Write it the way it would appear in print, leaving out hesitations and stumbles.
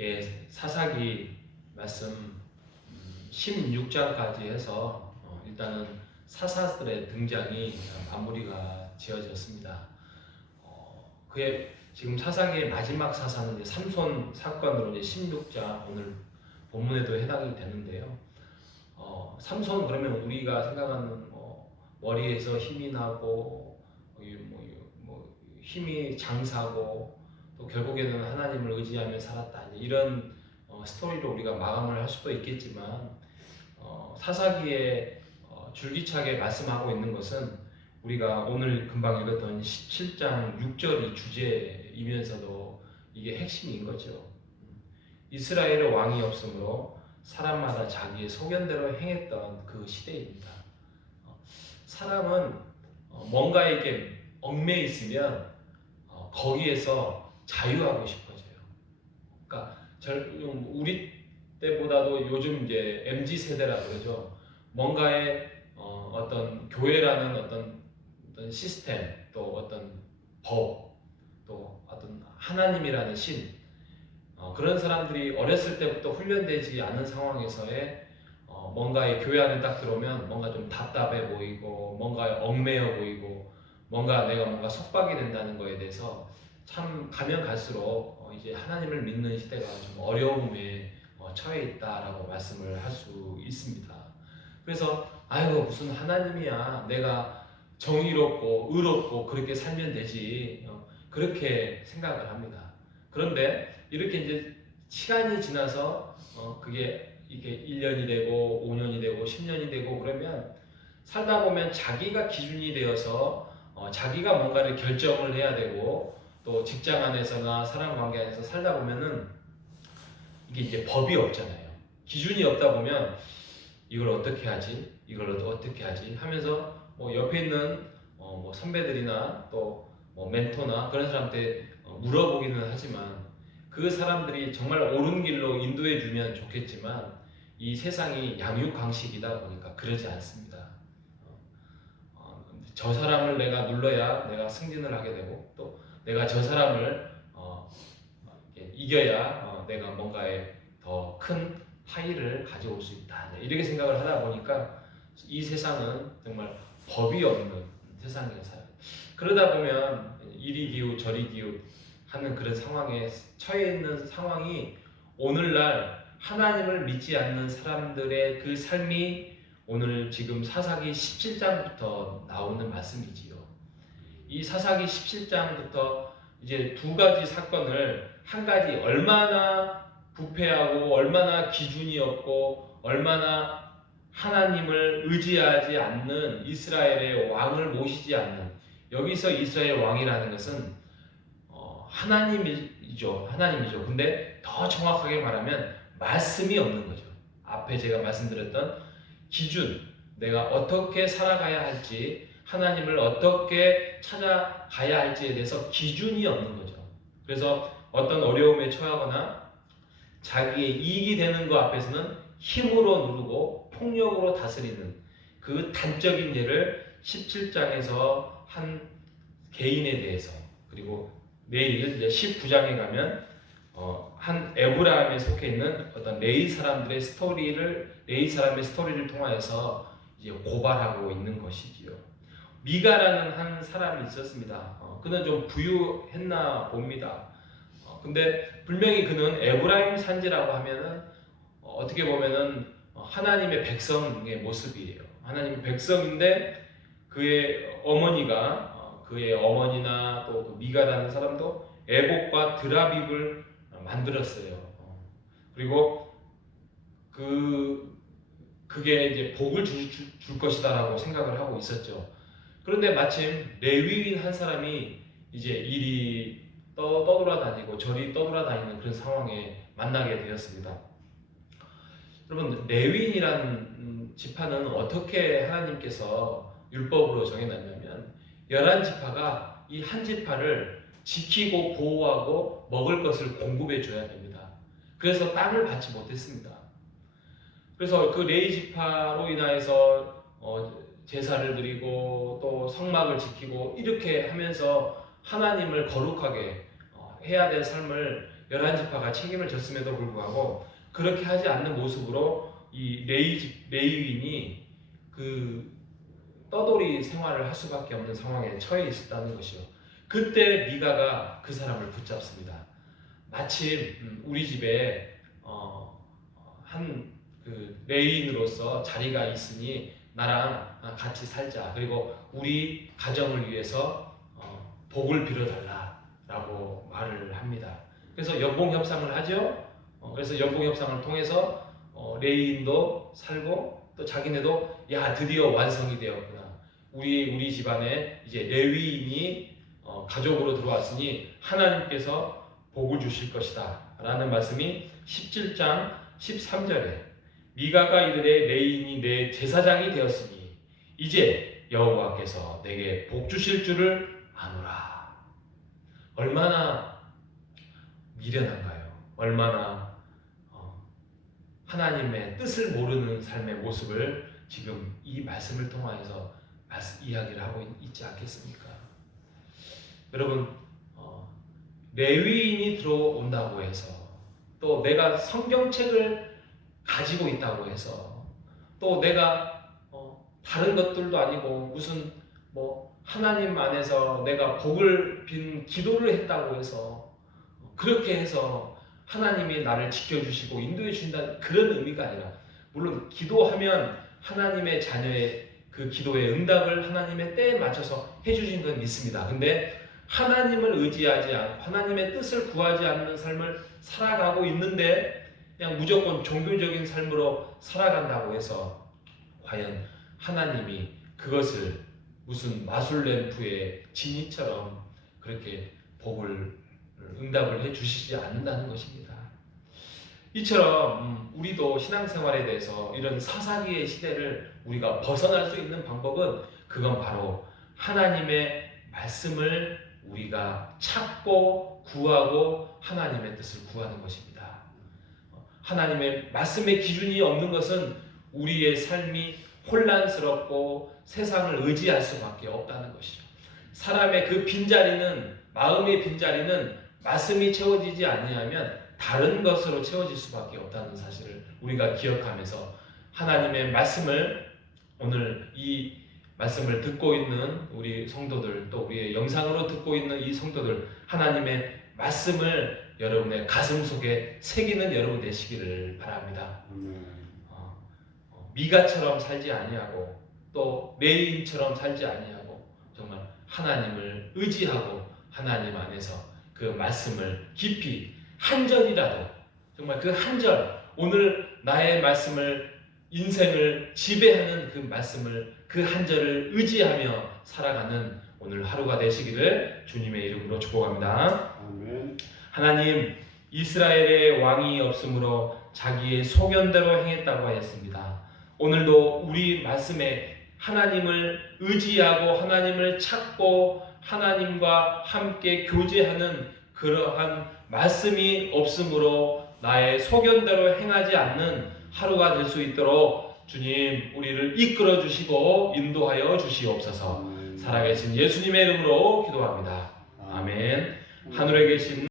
예, 사사기 말씀 16장까지 해서 일단은 사사들의 등장이 마무리가 지어졌습니다. 그의 지금 사사기의 마지막 사사는 이제 삼손 사건으로 이제 16장 오늘 본문에도 해당이 되는데요. 삼손 그러면 우리가 생각하는 머리에서 힘이 나고 힘이 장사고 또 결국에는 하나님을 의지하며 살았다 이런 스토리로 우리가 마감을 할 수도 있겠지만 사사기에 줄기차게 말씀하고 있는 것은 우리가 오늘 금방 읽었던 17장 6절이 주제이면서도 이게 핵심인 거죠. 이스라엘의 왕이 없으므로 사람마다 자기의 소견대로 행했던 그 시대입니다. 사람은 뭔가에 이렇게 얽매여 있으면 거기에서 자유하고 싶어져요. 그러니까 우리 때보다도 요즘 이제 MZ 세대라 그러죠. 뭔가에 어떤 교회라는 어떤 시스템, 또 어떤 법, 또 어떤 하나님이라는 신, 그런 사람들이 어렸을 때부터 훈련되지 않은 상황에서의 뭔가의 교회 안에 딱 들어오면 뭔가 좀 답답해 보이고 뭔가 얽매여 보이고 뭔가 속박이 된다는 거에 대해서 참 가면 갈수록 이제 하나님을 믿는 시대가 좀 어려움에 처해 있다라고 말씀을 할 수 있습니다. 그래서 아이고 무슨 하나님이야, 내가 정의롭고 의롭고 그렇게 살면 되지, 그렇게 생각을 합니다. 그런데 이렇게 이제 시간이 지나서 그게 이게 1년이 되고 5년이 되고 10년이 되고 그러면 살다 보면 자기가 기준이 되어서 자기가 뭔가를 결정을 해야 되고 또 직장 안에서나 사람 관계 안에서 살다 보면은 이게 이제 법이 없잖아요. 기준이 없다 보면 이걸 어떻게 하지? 이걸 어떻게 하지? 하면서 옆에 있는 선배들이나 또 멘토나 그런 사람한테 물어보기는 하지만 그 사람들이 정말 옳은 길로 인도해 주면 좋겠지만 이 세상이 양육강식이다 보니까 그러지 않습니다. 저 사람을 내가 눌러야 내가 승진을 하게 되고 또 내가 저 사람을 이겨야 내가 뭔가에 더 큰 파일을 가져올 수 있다. 이렇게 생각을 하다 보니까 이 세상은 정말 법이 없는 세상에서 살아요. 그러다 보면 이리 기웃 저리 기웃 하는 그런 상황에 처해 있는 상황이 오늘날 하나님을 믿지 않는 사람들의 그 삶이 오늘 지금 사사기 17장부터 나오는 말씀이지요. 이 사사기 17장부터 이제 두 가지 사건을 한 가지 얼마나 부패하고 얼마나 기준이 없고 얼마나 하나님을 의지하지 않는 이스라엘의 왕을 모시지 않는, 여기서 이스라엘 왕이라는 것은 하나님이죠. 근데 더 정확하게 말하면 말씀이 없는 거죠. 앞에 제가 말씀드렸던 기준, 내가 어떻게 살아가야 할지, 하나님을 어떻게 찾아가야 할지에 대해서 기준이 없는 거죠. 그래서 어떤 어려움에 처하거나 자기의 이익이 되는 것 앞에서는 힘으로 누르고 폭력으로 다스리는 그 단적인 예를 17장에서 한 개인에 대해서, 그리고 내일 이제 19장에 가면 한 에브라임에 속해 있는 어떤 레위 사람의 스토리를 통하여서 이제 고발하고 있는 것이지요. 미가라는 한 사람이 있었습니다. 그는 좀 부유했나 봅니다. 근데 분명히 그는 에브라임 산지라고 하면은 어떻게 보면은 하나님의 백성의 모습이에요. 하나님의 백성인데 그의 어머니나 또 그 미가라는 사람도 에봇과 드라빕을 만들었어요. 그리고 그게 이제 복을 줄 것이다라고 생각을 하고 있었죠. 그런데 마침 레위인 한 사람이 이제 이리 떠돌아다니고 저리 떠돌아다니는 그런 상황에 만나게 되었습니다. 여러분, 레위인이라는 지파는 어떻게 하나님께서 율법으로 정해놨냐면 11지파가 이 한 지파를 지키고 보호하고 먹을 것을 공급해 줘야 됩니다. 그래서 땅을 받지 못했습니다. 그래서 그 레위 지파로 인하여서 제사를 드리고 또 성막을 지키고 이렇게 하면서 하나님을 거룩하게 해야 될 삶을 11지파가 책임을 졌음에도 불구하고 그렇게 하지 않는 모습으로 이 레위인이 그 떠돌이 생활을 할 수밖에 없는 상황에 처해 있었다는 것이요. 그때 미가가 그 사람을 붙잡습니다. 마침 우리 집에 한 그 레위인으로서 자리가 있으니 나랑 같이 살자. 그리고 우리 가정을 위해서 복을 빌어달라라고 말을 합니다. 그래서 연봉 협상을 하죠. 그래서 연봉 협상을 통해서 레위인도 살고 또 자기네도 야 드디어 완성이 되었구나. 우리 집안에 이제 레위인이 가족으로 들어왔으니 하나님께서 복을 주실 것이다 라는 말씀이 17장 13절에 미가가 이르되 레위인이 내 제사장이 되었으니 이제 여호와께서 내게 복 주실 줄을 아노라. 얼마나 미련한가요? 얼마나 하나님의 뜻을 모르는 삶의 모습을 지금 이 말씀을 통하여서 이야기를 하고 있지 않겠습니까? 여러분, 레위인이 들어온다고 해서 또 내가 성경책을 가지고 있다고 해서 또 내가 다른 것들도 아니고 무슨 하나님 안에서 내가 복을 빈 기도를 했다고 해서 그렇게 해서 하나님이 나를 지켜주시고 인도해 주신다는 그런 의미가 아니라, 물론 기도하면 하나님의 자녀의 그 기도의 응답을 하나님의 때에 맞춰서 해주신 건 믿습니다. 근데 하나님을 의지하지 않고 하나님의 뜻을 구하지 않는 삶을 살아가고 있는데 그냥 무조건 종교적인 삶으로 살아간다고 해서 과연 하나님이 그것을 무슨 마술 램프의 진이처럼 그렇게 복을 응답을 해주시지 않는다는 것입니다. 이처럼 우리도 신앙생활에 대해서 이런 사사기의 시대를 우리가 벗어날 수 있는 방법은 그건 바로 하나님의 말씀을 우리가 찾고 구하고 하나님의 뜻을 구하는 것입니다. 하나님의 말씀의 기준이 없는 것은 우리의 삶이 혼란스럽고 세상을 의지할 수밖에 없다는 것이죠. 사람의 그 빈자리는, 마음의 빈자리는 말씀이 채워지지 아니하면 다른 것으로 채워질 수밖에 없다는 사실을 우리가 기억하면서 하나님의 말씀을, 오늘 이 말씀을 듣고 있는 우리 성도들, 또 우리의 영상으로 듣고 있는 이 성도들, 하나님의 말씀을 여러분의 가슴 속에 새기는 여러분 되시기를 바랍니다. 미가처럼 살지 아니하고 또 레위인처럼 살지 아니하고 정말 하나님을 의지하고 하나님 안에서 그 말씀을 깊이 한 절이라도, 정말 그 한 절, 오늘 나의 말씀을, 인생을 지배하는 그 말씀을, 그 한 절을 의지하며 살아가는 오늘 하루가 되시기를 주님의 이름으로 축복합니다. 아멘. 하나님, 이스라엘의 왕이 없으므로 자기의 소견대로 행했다고 하였습니다. 오늘도 우리 말씀에 하나님을 의지하고 하나님을 찾고 하나님과 함께 교제하는 그러한 말씀이 없으므로 나의 소견대로 행하지 않는 하루가 될 수 있도록 주님 우리를 이끌어 주시고 인도하여 주시옵소서. 살아계신 예수님의 이름으로 기도합니다. 아멘. 하늘에 계신